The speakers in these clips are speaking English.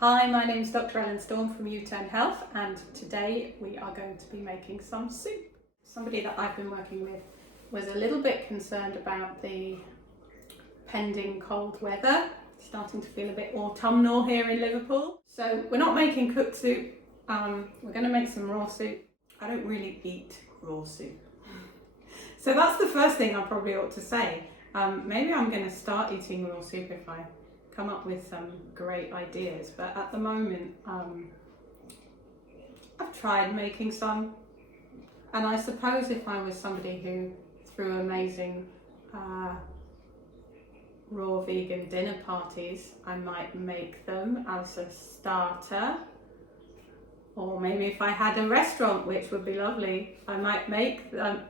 Hi, my name is Dr. Ellen Storm from U-Turn Health, and today we are going to be making some soup. Somebody that I've been working with was a little bit concerned about the pending cold weather. Starting to feel a bit autumnal here in Liverpool. So we're not making cooked soup, we're going to make some raw soup. I don't really eat raw soup. So that's the first thing I probably ought to say. Maybe I'm going to start eating raw soup if I come up with some great ideas, but at the moment I've tried making some, and I suppose if I was somebody who threw amazing raw vegan dinner parties, I might make them as a starter. Or maybe if I had a restaurant, which would be lovely, I might make I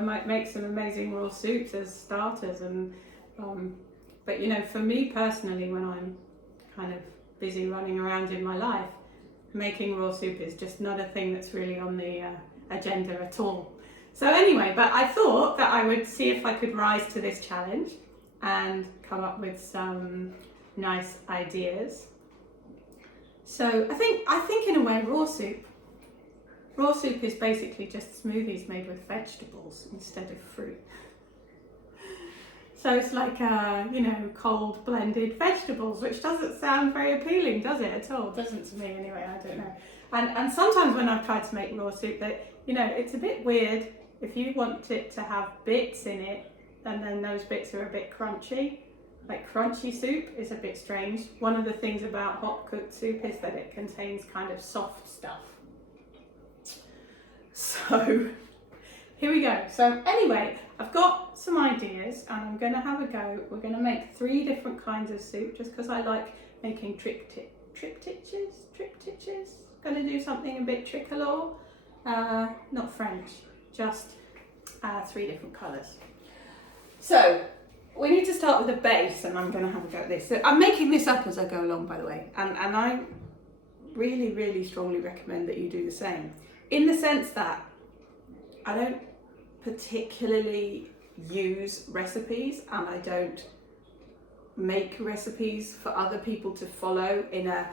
might make some amazing raw soups as starters. And but for me personally, when I'm kind of busy running around in my life, making raw soup is just not a thing that's really on the agenda at all. So anyway, but I thought that I would see if I could rise to this challenge and come up with some nice ideas. So I think in a way raw soup is basically just smoothies made with vegetables instead of fruit. So it's like cold blended vegetables, which doesn't sound very appealing, does it at all? Doesn't to me anyway, I don't know. And sometimes when I've tried to make raw soup, that it's a bit weird if you want it to have bits in it and then those bits are a bit crunchy. Like crunchy soup is a bit strange. One of the things about hot cooked soup is that it contains kind of soft stuff. So here we go. So anyway, I've got some ideas and I'm going to have a go. We're going to make 3 different kinds of soup just because I like making triptychs. Going to do something a bit tricolore, not French, just 3 different colours. So we need to start with a base, and I'm going to have a go at this. So I'm making this up as I go along, by the way, and I really, really strongly recommend that you do the same, in the sense that I don't particularly use recipes and I don't make recipes for other people to follow in a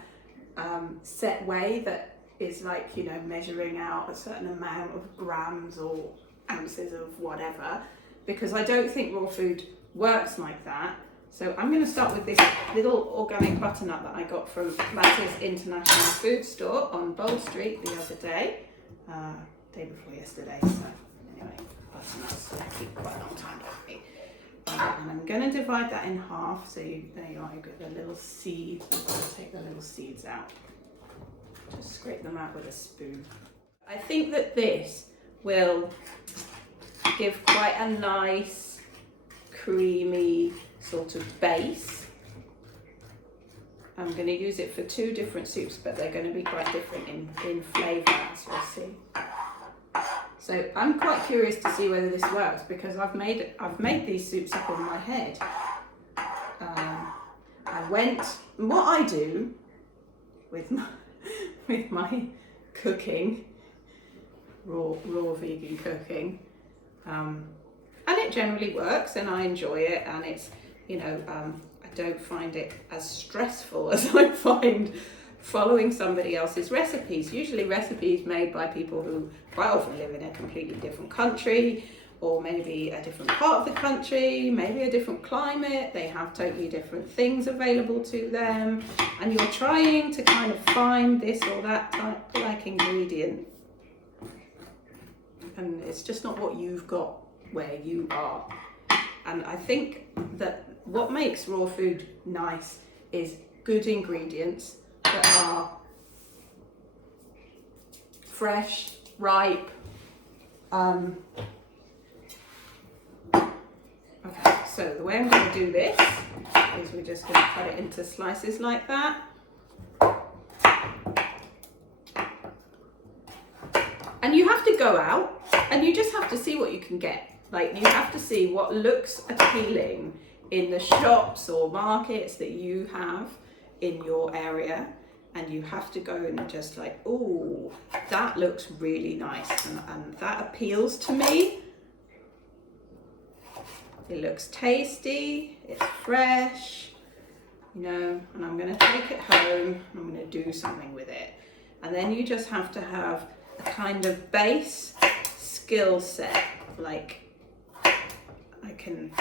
set way that is like, measuring out a certain amount of grams or ounces of whatever, because I don't think raw food works like that. So I'm going to start with this little organic butternut that I got from Matty's International Food Store on Bold Street the other day, day before yesterday. So anyway, butternuts keep quite a long time with me. And I'm going to divide that in half. So there you are, you've got the little seed. Take the little seeds out. Just scrape them out with a spoon. I think that this will give quite a nice creamy sort of base. I'm going to use it for 2 different soups, but they're going to be quite different in flavour, as we'll see. So I'm quite curious to see whether this works, because I've made these soups up in my head. What I do with my cooking, raw vegan cooking, and it generally works and I enjoy it, and it's I don't find it as stressful as I find following somebody else's recipes, usually recipes made by people who quite often live in a completely different country, or maybe a different part of the country, maybe a different climate. They have totally different things available to them, and you're trying to kind of find this or that type like ingredient, and it's just not what you've got where you are. And I think that what makes raw food nice is good ingredients that are fresh, ripe. Okay, so the way I'm going to do this is we're just going to cut it into slices like that. And you have to go out and you just have to see what you can get. Like, you have to see what looks appealing in the shops or markets that you have in your area, and you have to go and just like, oh, that looks really nice and that appeals to me. It looks tasty, it's fresh, and I'm going to take it home. I'm going to to do something with it. And then you just have to have a kind of base skill set, like I can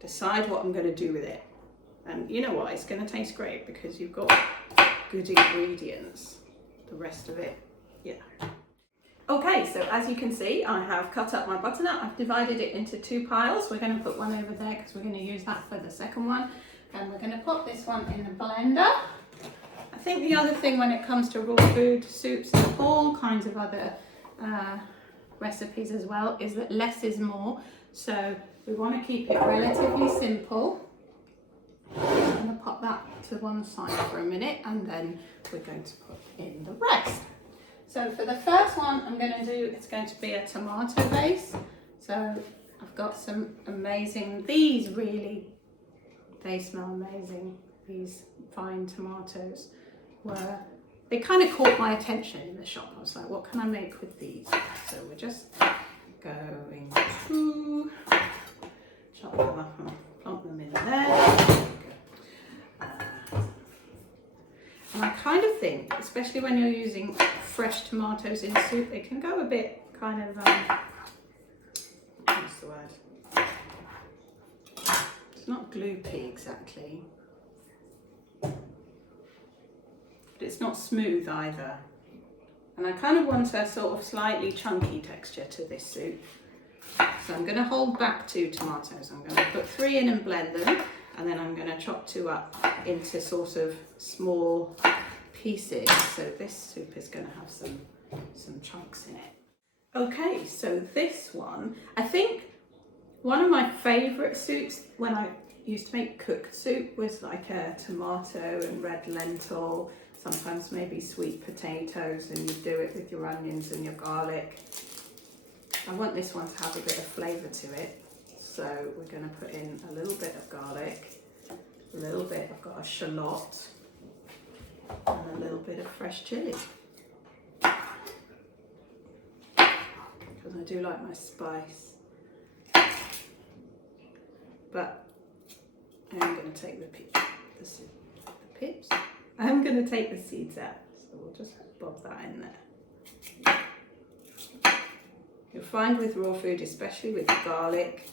decide what I'm going to do with it. And you know what, it's going to taste great because you've got good ingredients. The rest of it, yeah. Okay, so as you can see, I have cut up my butternut. I've divided it into 2 piles. We're going to put one over there because we're going to use that for the second one. And we're going to put this one in the blender. I think the other thing when it comes to raw food soups and all kinds of other recipes as well is that less is more. So we want to keep it relatively simple. I'm going to pop that to one side for a minute and then we're going to put in the rest. So for the first one I'm going to do, it's going to be a tomato base. So I've got some amazing, these really, they smell amazing. These fine tomatoes they kind of caught my attention in the shop. I was like, what can I make with these? So we're just going to chop them up and plonk them in there. And I kind of think, especially when you're using fresh tomatoes in soup, they can go a bit kind of, what's the word? It's not gloopy exactly, but it's not smooth either. And I kind of want a sort of slightly chunky texture to this soup. So I'm going to hold back 2 tomatoes. I'm going to put 3 in and blend them. And then I'm going to chop 2 up into sort of small pieces. So this soup is going to have some chunks in it. Okay, so this one, I think one of my favourite soups when I used to make cooked soup was like a tomato and red lentil, sometimes maybe sweet potatoes, and you do it with your onions and your garlic. I want this one to have a bit of flavour to it. So we're going to put in a little bit of garlic, a little bit, I've got a shallot, and a little bit of fresh chilli. Because I do like my spice. But I'm going to take the pips. I'm going to take the seeds out. So we'll just bob that in there. You'll find with raw food, especially with garlic,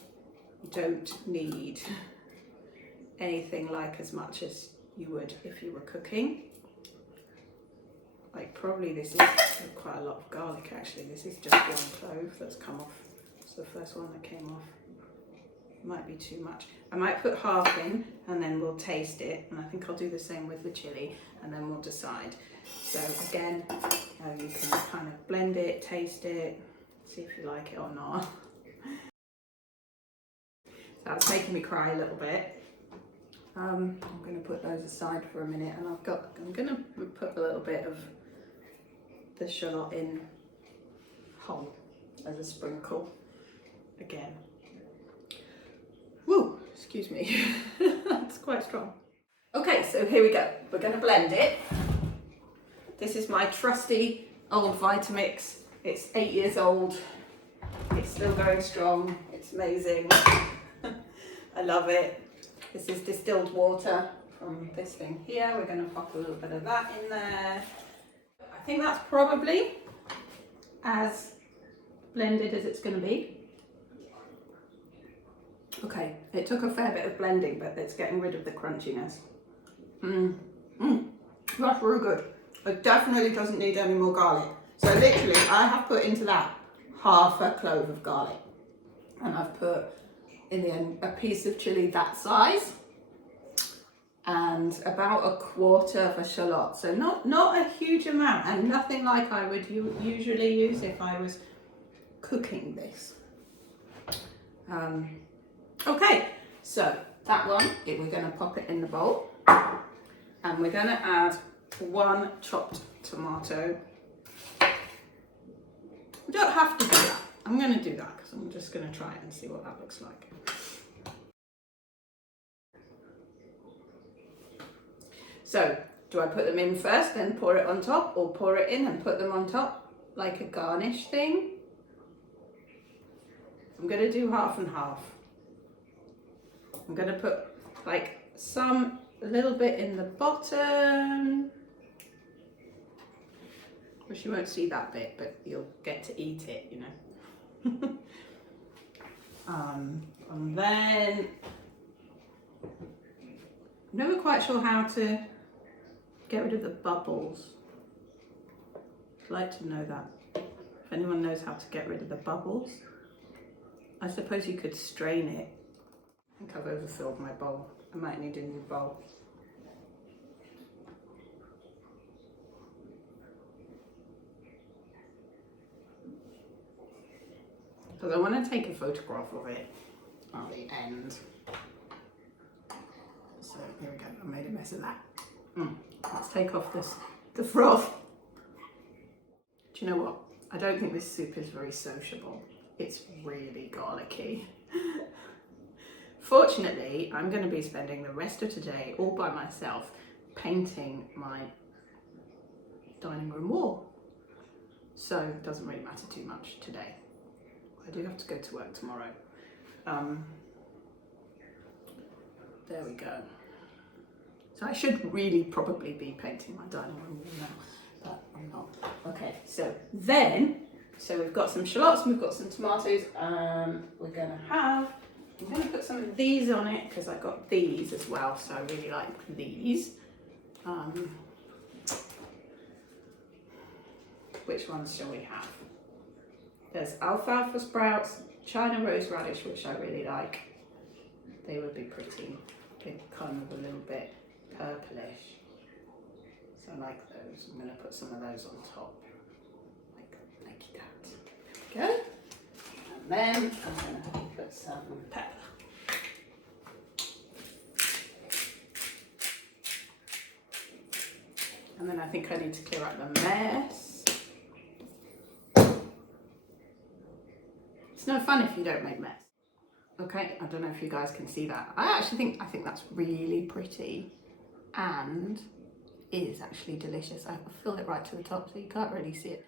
you don't need anything like as much as you would if you were cooking. Like probably this is quite a lot of garlic actually. This is just 1 clove that's come off. It's the first one that came off. Might be too much. I might put half in and then we'll taste it, and I think I'll do the same with the chilli and then we'll decide. So again, you can kind of blend it, taste it, see if you like it or not. That's making me cry a little bit. I'm going to put those aside for a minute, and I'm going to put a little bit of the shallot in whole as a sprinkle again. Woo, excuse me, that's quite strong. Okay, so here we go. We're going to blend it. This is my trusty old Vitamix. It's 8 years old. It's still going strong. It's amazing. I love it. This is distilled water from this thing here. We're going to pop a little bit of that in there. I think that's probably as blended as it's going to be. Okay, it took a fair bit of blending, but it's getting rid of the crunchiness. That's really good. It definitely doesn't need any more garlic. So literally, I have put into that half a clove of garlic. And I've put in the end a piece of chilli that size. And about 1/4 of a shallot. So not a huge amount, and nothing like I would usually use if I was cooking this. Okay, so that one, we're going to pop it in the bowl. And we're going to add 1 chopped tomato. We don't have to do that. I'm going to do that because I'm just going to try it and see what that looks like. So, do I put them in first, then pour it on top, or pour it in and put them on top like a garnish thing? I'm going to do half and half. I'm going to put like some a little bit in the bottom, which you won't see that bit, but you'll get to eat it, you know. And then I'm never quite sure how to get rid of the bubbles. I'd like to know that. If anyone knows how to get rid of the bubbles. I suppose you could strain it. I think I've overfilled my bowl. I might need a new bowl. Because I want to take a photograph of it at the end. So here we go, I made a mess of that. Let's take off the froth. Do you know what? I don't think this soup is very sociable. It's really garlicky. Fortunately, I'm going to be spending the rest of today all by myself painting my dining room wall. So it doesn't really matter too much today. I do have to go to work tomorrow. There we go. So I should really probably be painting my dining room wall now, but I'm not. Okay, so we've got some shallots and we've got some tomatoes. I'm going to put some of these on it because I got these as well, so I really like these. Which ones shall we have? There's alfalfa sprouts, China rose radish, which I really like. They would be pretty. They're kind of a little bit purplish. So I like those. I'm going to put some of those on top. Like that. There we go. And then I'm going to put some pepper. And then I think I need to clear out the mess. It's no fun if you don't make mess. Okay, I don't know if you guys can see that. I think that's really pretty and is actually delicious. I filled it right to the top so you can't really see it.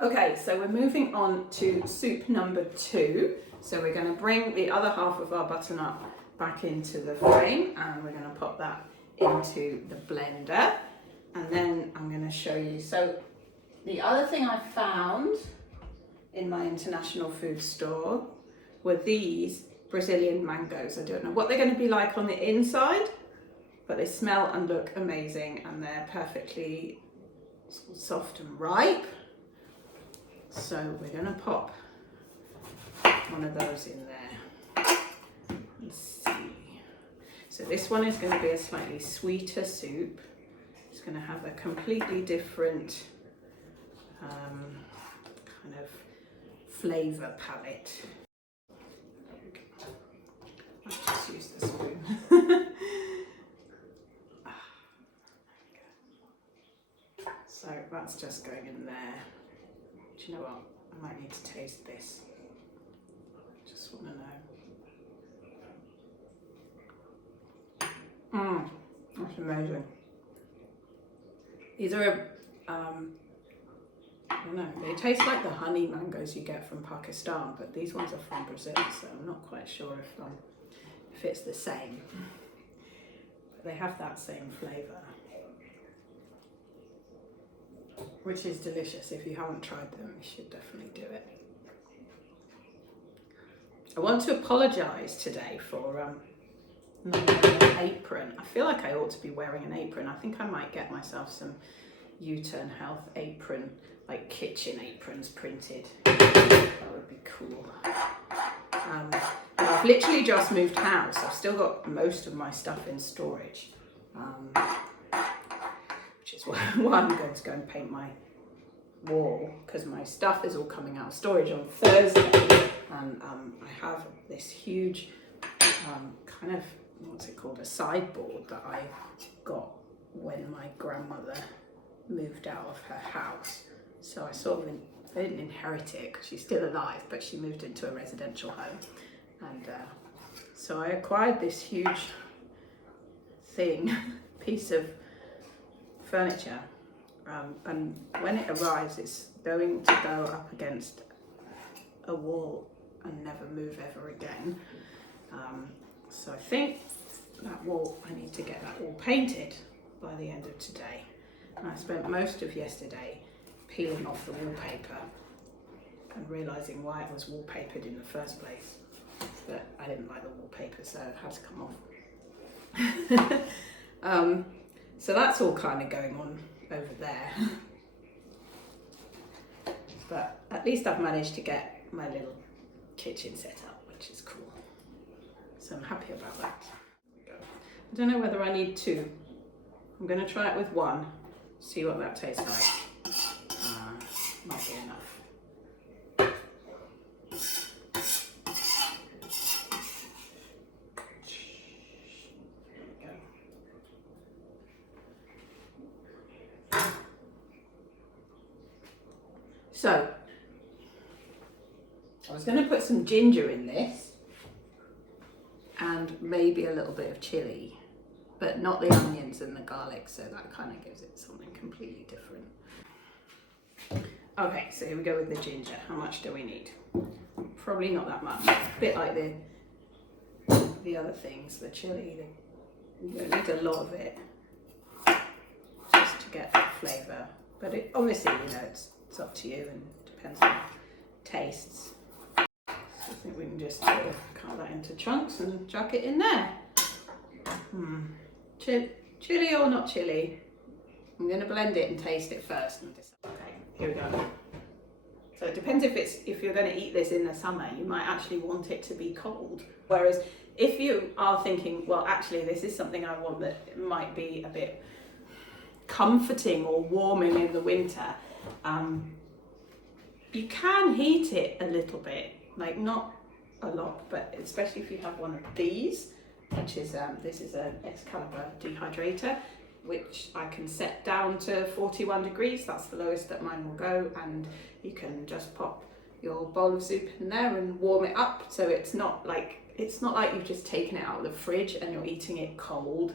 Okay, so we're moving on to soup number 2. So we're going to bring the other half of our butternut back into the frame and we're going to pop that into the blender. And then I'm going to show you. So the other thing I found in my international food store were these Brazilian mangoes. I don't know what they're going to be like on the inside, but they smell and look amazing and they're perfectly soft and ripe. So we're going to pop one of those in there. Let's see. So this one is going to be a slightly sweeter soup. It's going to have a completely different kind of flavour palette. I'll just use the spoon. So that's just going in there. Do you know what? I might need to taste this. I just want to know. That's amazing. These are, I don't know, they taste like the honey mangoes you get from Pakistan, but these ones are from Brazil, so I'm not quite sure if it's the same. But they have that same flavour, which is delicious. If you haven't tried them, you should definitely do it. I want to apologise today for not wearing an apron. I feel like I ought to be wearing an apron. I think I might get myself some U-Turn Health apron, like kitchen aprons printed. That would be cool. I've literally just moved house. I've still got most of my stuff in storage, which is why I'm going to go and paint my wall, because my stuff is all coming out of storage on Thursday, and I have this huge kind of, what's it called, a sideboard that I got when my grandmother moved out of her house. So I didn't inherit it because she's still alive, but she moved into a residential home, and so I acquired this huge piece of furniture, and when it arrives it's going to go up against a wall and never move ever again. So I think that wall, I need to get that all painted by the end of today. And I spent most of yesterday peeling off the wallpaper and realising why it was wallpapered in the first place. But I didn't like the wallpaper, so it had to come off. So that's all kind of going on over there. But at least I've managed to get my little kitchen set up, which is cool. So I'm happy about that. I don't know whether I need two. I'm going to try it with one, see what that tastes like. Might be enough. There we go. So, I was going to put some ginger in this and maybe a little bit of chilli, but not the onions and the garlic, so that kind of gives it something completely different. Okay, so here we go with the ginger. How much do we need? Probably not that much. A bit like the other things, the chilli. You don't need a lot of it just to get that flavour. But it, obviously, you know, it's up to you and depends on tastes. So I think we can just sort of cut that into chunks and chuck it in there. Chilli or not chilli? I'm going to blend it and taste it first. Okay, here we go. So it depends if you're going to eat this in the summer, you might actually want it to be cold. Whereas if you are thinking, well, actually this is something I want that might be a bit comforting or warming in the winter, you can heat it a little bit, like not a lot, but especially if you have one of these, which is this is an Excalibur dehydrator, which I can set down to 41 degrees. That's the lowest that mine will go, and you can just pop your bowl of soup in there and warm it up. So it's not like you've just taken it out of the fridge and you're eating it cold.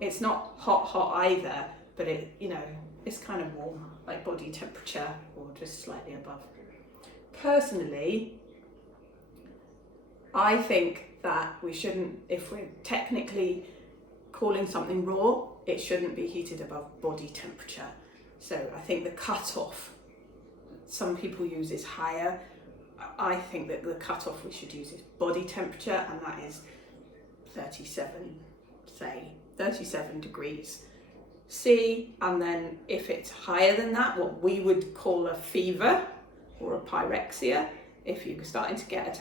It's not hot either, but it, you know, it's kind of warm, like body temperature or just slightly above. Personally, I think that we shouldn't, if we're technically calling something raw, it shouldn't be heated above body temperature. So I think the cutoff, some people use is higher. I think that the cutoff we should use is body temperature, and that is 37 degrees C. And then if it's higher than that, what we would call a fever or a pyrexia, if you're starting to get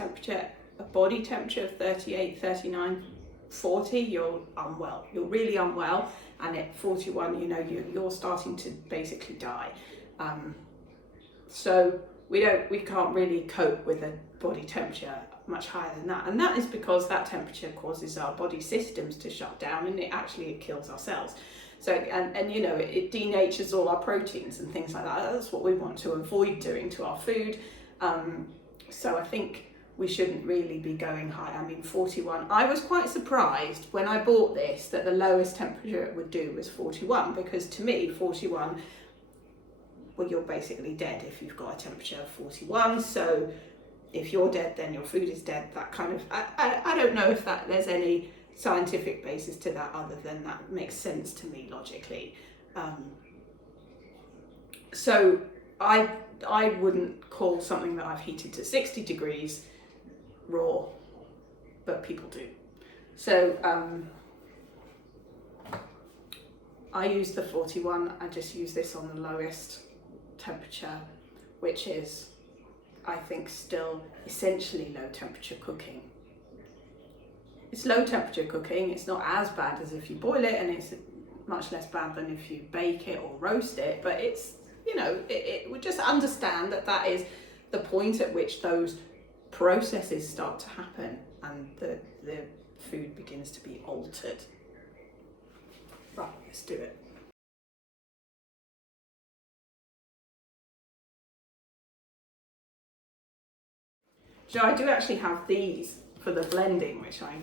a body temperature of 38, 39, 40, you're unwell. You're really unwell, and at 41, you know, you're starting to basically die. So we can't really cope with a body temperature much higher than that, and that is because that temperature causes our body systems to shut down, and it kills our cells. So and you know, it denatures all our proteins and things like that. That's what we want to avoid doing to our food. So I think we shouldn't really be going high. I mean, 41. I was quite surprised when I bought this that the lowest temperature it would do was 41, because to me, 41, well, you're basically dead if you've got a temperature of 41. So if you're dead, then your food is dead. That kind of, I don't know if there's any scientific basis to that other than that makes sense to me logically. So I wouldn't call something that I've heated to 60 degrees raw, but people do. So I use the 41. I just use this on the lowest temperature, which is, I think, still essentially low temperature cooking. It's low temperature cooking. It's not as bad as if you boil it, and it's much less bad than if you bake it or roast it, but it's, you know, it would just understand that is the point at which those processes start to happen and the food begins to be altered. Right, let's do it. So I do actually have these for the blending, which I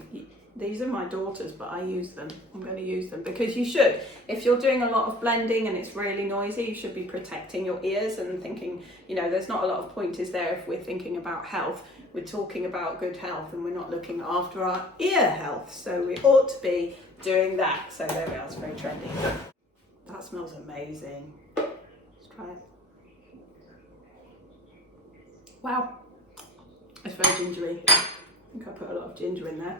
These are my daughter's, but I use them. I'm going to use them because you should. If you're doing a lot of blending and it's really noisy, you should be protecting your ears and thinking, you know, there's not a lot of point, is there, if we're thinking about health. We're talking about good health and we're not looking after our ear health. So we ought to be doing that. So there we are, it's very trendy. That smells amazing. Let's try it. Wow. It's very gingery. I think I put a lot of ginger in there.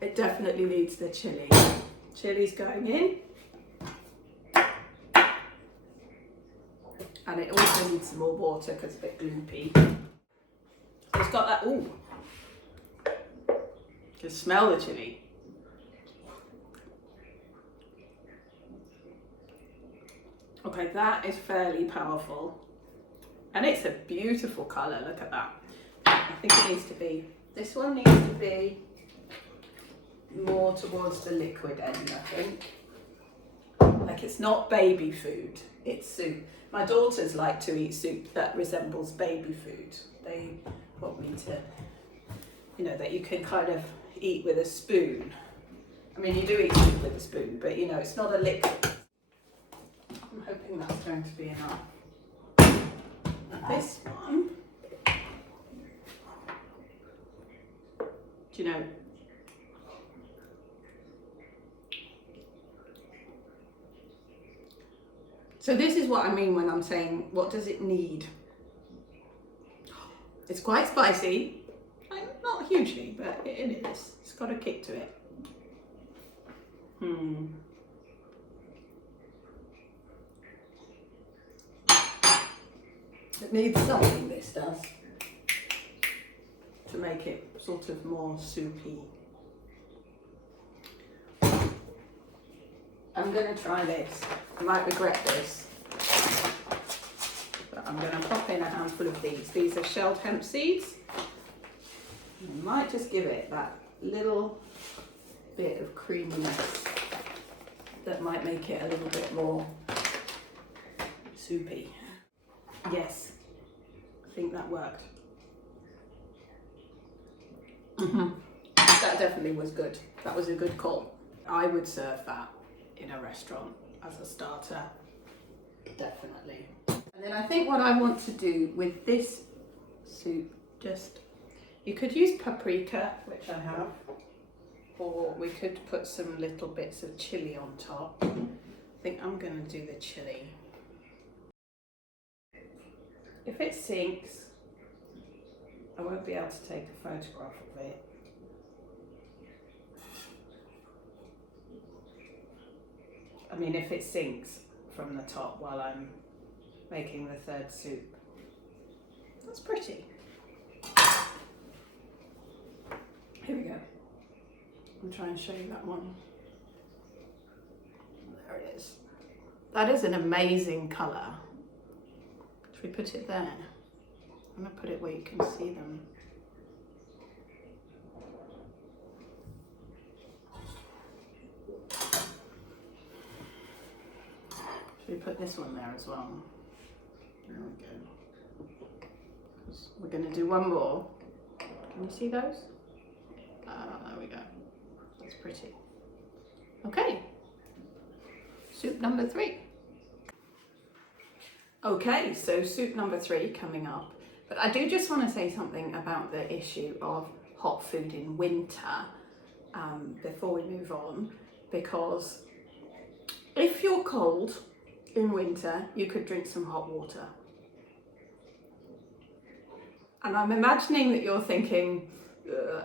It definitely needs the chilli. Chilli's going in. And it also needs some more water because it's a bit gloopy. It's got that, ooh. You can smell the chilli. Okay, that is fairly powerful. And it's a beautiful colour, look at that. I think it needs to be, this one needs to be more towards the liquid end, I think. Like, it's not baby food, it's soup. My daughters like to eat soup that resembles baby food. They want me to, you know, that you can kind of eat with a spoon. I mean, you do eat soup with a spoon, but you know, it's not a liquid. I'm hoping that's going to be enough. This one, do you know, so this is what I mean when I'm saying, what does it need? It's quite spicy, not hugely, but it is. It's got a kick to it. It needs something, this does, to make it sort of more soupy. I'm going to try this. I might regret this, but I'm going to pop in a handful of these. These are shelled hemp seeds. I might just give it that little bit of creaminess that might make it a little bit more soupy. Yes, I think that worked. That definitely was good. That was a good call. I would serve that in a restaurant as a starter, definitely. And then I think what I want to do with this soup, just, you could use paprika, which I have, or we could put some little bits of chilli on top. I think I'm going to do the chilli. If it sinks, I won't be able to take a photograph of it. I mean, if it sinks from the top while I'm making the third soup. That's pretty. Here we go. I'll try and show you that one. There it is. That is an amazing colour. Should we put it there? I'm going to put it where you can see them. Should we put this one there as well? There we go. We're going to do one more. Can you see those? There we go. That's pretty. Okay. Soup number 3. Okay, so soup number 3 coming up. But I do just want to say something about the issue of hot food in winter before we move on, because if you're cold in winter, you could drink some hot water. And I'm imagining that you're thinking,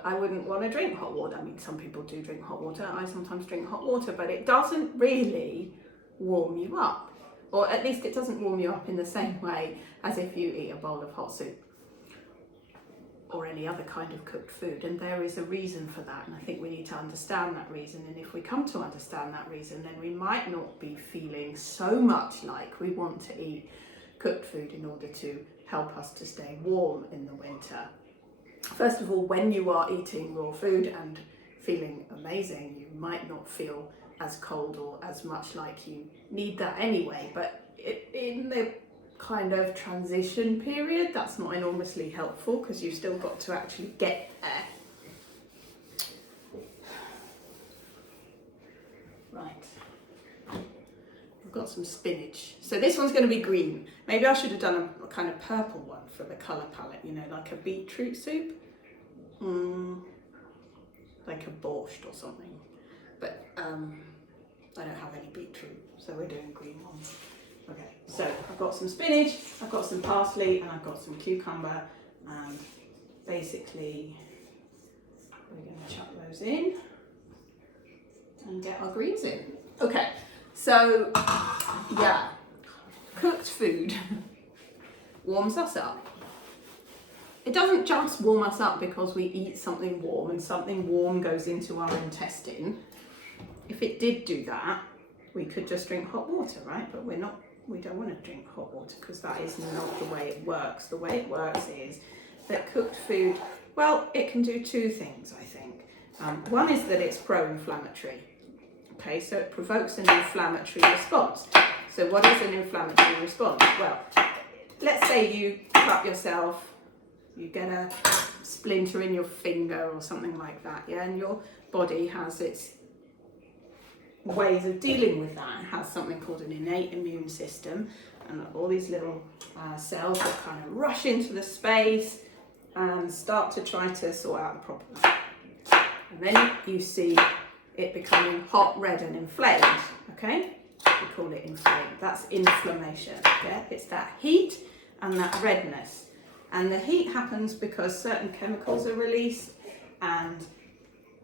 I wouldn't want to drink hot water. I mean, some people do drink hot water. I sometimes drink hot water, but it doesn't really warm you up. Or at least it doesn't warm you up in the same way as if you eat a bowl of hot soup or any other kind of cooked food. And there is a reason for that. And I think we need to understand that reason. And if we come to understand that reason, then we might not be feeling so much like we want to eat cooked food in order to help us to stay warm in the winter. First of all, when you are eating raw food and feeling amazing, you might not feel as cold or as much like you need that anyway, but in the kind of transition period, that's not enormously helpful because you've still got to actually get there. Right. I've got some spinach. So this one's going to be green. Maybe I should have done a kind of purple one for the colour palette, you know, like a beetroot soup. Like a borscht or something. But I don't have any beetroot, so we're doing green ones. Okay, so I've got some spinach, I've got some parsley, and I've got some cucumber, and basically we're going to chuck those in and get our greens in. Okay, so yeah, cooked food warms us up. It doesn't just warm us up because we eat something warm and something warm goes into our intestine. If it did do that, we could just drink hot water, right? But we don't want to drink hot water because that is not the way it works. The way it works is that cooked food, well, it can do two things, I think. One is that it's pro-inflammatory. Okay, so it provokes an inflammatory response. So what is an inflammatory response? Well, let's say you cut yourself, you get a splinter in your finger or something like that, yeah, and your body has its ways of dealing with that. It has something called an innate immune system, and all these little cells that kind of rush into the space and start to try to sort out the problem. And then you see it becoming hot, red and inflamed, okay? We call it inflamed. That's inflammation, yeah? It's that heat and that redness. And the heat happens because certain chemicals are released and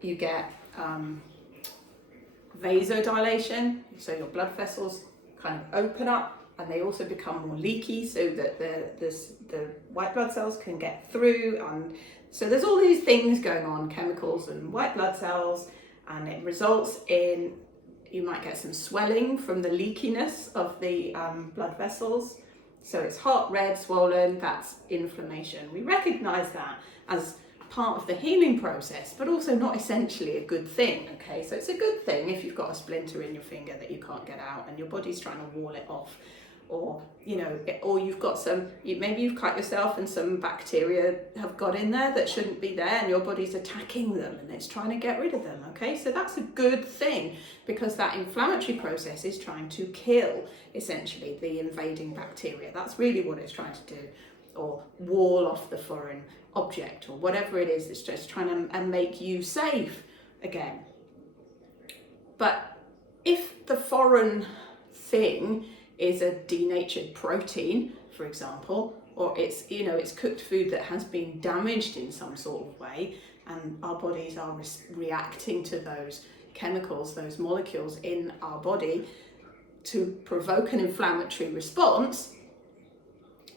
you get vasodilation, so your blood vessels kind of open up and they also become more leaky so that the white blood cells can get through. And so there's all these things going on, chemicals and white blood cells, and it results in, you might get some swelling from the leakiness of the blood vessels. So it's hot, red, swollen, that's inflammation. We recognise that as part of the healing process, but also not essentially a good thing, okay? So it's a good thing if you've got a splinter in your finger that you can't get out and your body's trying to wall it off. Or, you know, or you've got maybe you've cut yourself and some bacteria have got in there that shouldn't be there and your body's attacking them and it's trying to get rid of them, okay? So that's a good thing because that inflammatory process is trying to kill, essentially, the invading bacteria. That's really what it's trying to do. Or wall off the foreign object or whatever it is, it's just trying to make you safe again. But if the foreign thing is a denatured protein, for example, or it's, you know, it's cooked food that has been damaged in some sort of way, and our bodies are reacting to those chemicals, those molecules in our body to provoke an inflammatory response,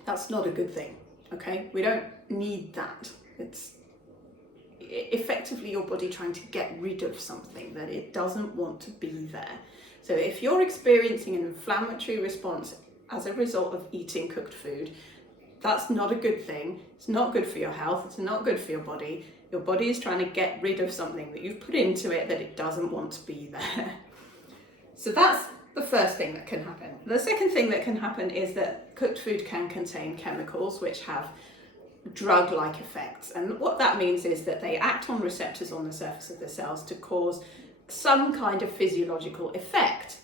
that's not a good thing, okay? We don't need that. It's effectively your body trying to get rid of something that it doesn't want to be there. So if you're experiencing an inflammatory response as a result of eating cooked food, that's not a good thing. It's not good for your health. It's not good for your body. Your body is trying to get rid of something that you've put into it that it doesn't want to be there. So that's the first thing that can happen. The second thing that can happen is that cooked food can contain chemicals which have drug-like effects. And what that means is that they act on receptors on the surface of the cells to cause some kind of physiological effect.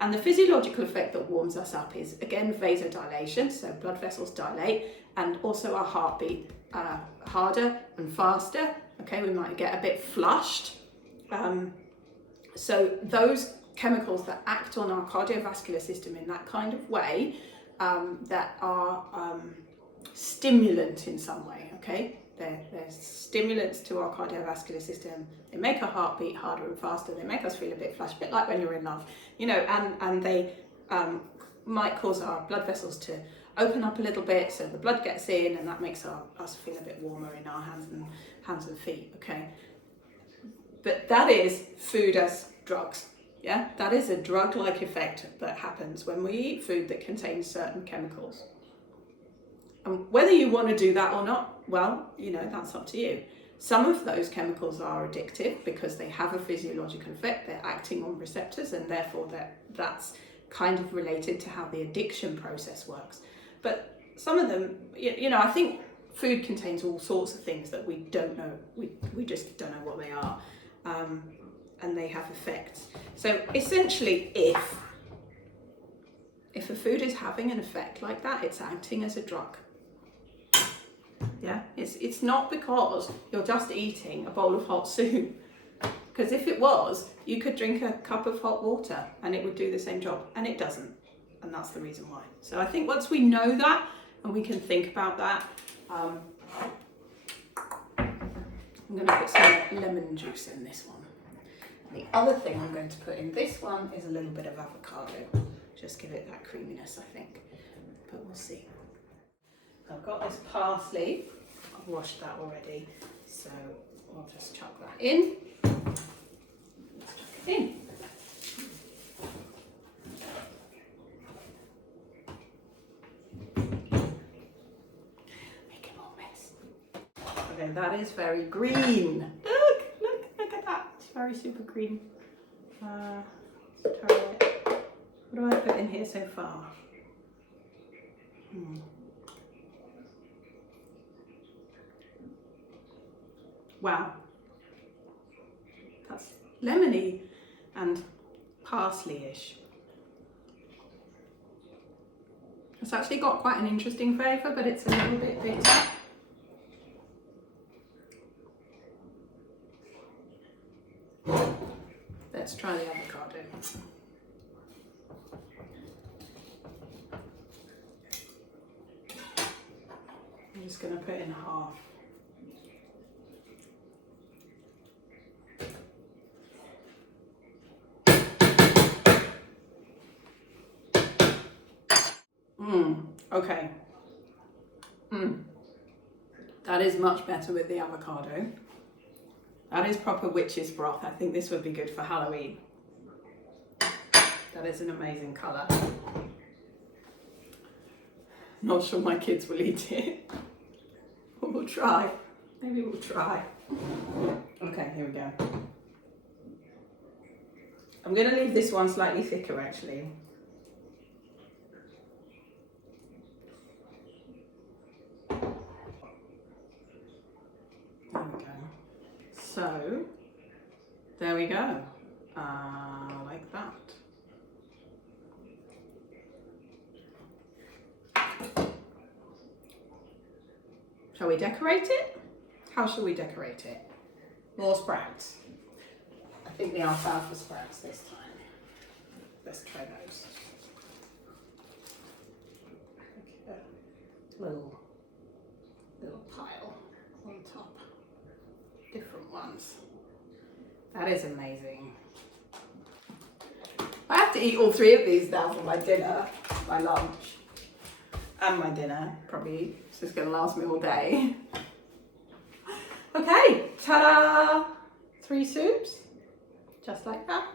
And the physiological effect that warms us up is, again, vasodilation, so blood vessels dilate, and also our heartbeat harder and faster. Okay, we might get a bit flushed. So those chemicals that act on our cardiovascular system in that kind of way, that are stimulant in some way, okay? They're stimulants to our cardiovascular system. They make our heart beat harder and faster. They make us feel a bit flushed, a bit like when you're in love, you know, and they might cause our blood vessels to open up a little bit so the blood gets in, and that makes us feel a bit warmer in our hands and feet, okay? But that is food as drugs, yeah? That is a drug-like effect that happens when we eat food that contains certain chemicals. And whether you want to do that or not, well, you know, that's up to you. Some of those chemicals are addictive because they have a physiological effect. They're acting on receptors, and therefore that's kind of related to how the addiction process works. But some of them, you know, I think food contains all sorts of things that we don't know. We just don't know what they are. and they have effects. So essentially, if a food is having an effect like that, it's acting as a drug. Yeah, it's not because you're just eating a bowl of hot soup. Because if it was, you could drink a cup of hot water and it would do the same job, and it doesn't. And that's the reason why. So I think once we know that and we can think about that, I'm going to put some lemon juice in this one. The other thing I'm going to put in this one is a little bit of avocado. Just give it that creaminess, I think. But we'll see. I've got this parsley. I've washed that already. So I'll just chuck that in. Let's chuck it in. Make a more mess. Okay, that is very green. Look at that. It's very super green. Let's try it. What do I put in here so far? Wow, that's lemony and parsley-ish. It's actually got quite an interesting flavour, but it's a little bit bitter. Let's try the avocado. I'm just going to put in half. Okay. That is much better with the avocado. That is proper witch's broth. I think this would be good for Halloween. That is an amazing colour. Not sure my kids will eat it. But we'll try. Maybe we'll try. Okay, here we go. I'm going to leave this one slightly thicker actually. So, there we go, like that. Shall we decorate it? How shall we decorate it? More sprouts. I think the alfalfa sprouts this time. Let's try those. Little pile on top. Different ones. That is amazing. I have to eat all three of these now for my dinner, my lunch, and my dinner. Probably it's just going to last me all day. Okay, ta-da! 3 soups, just like that.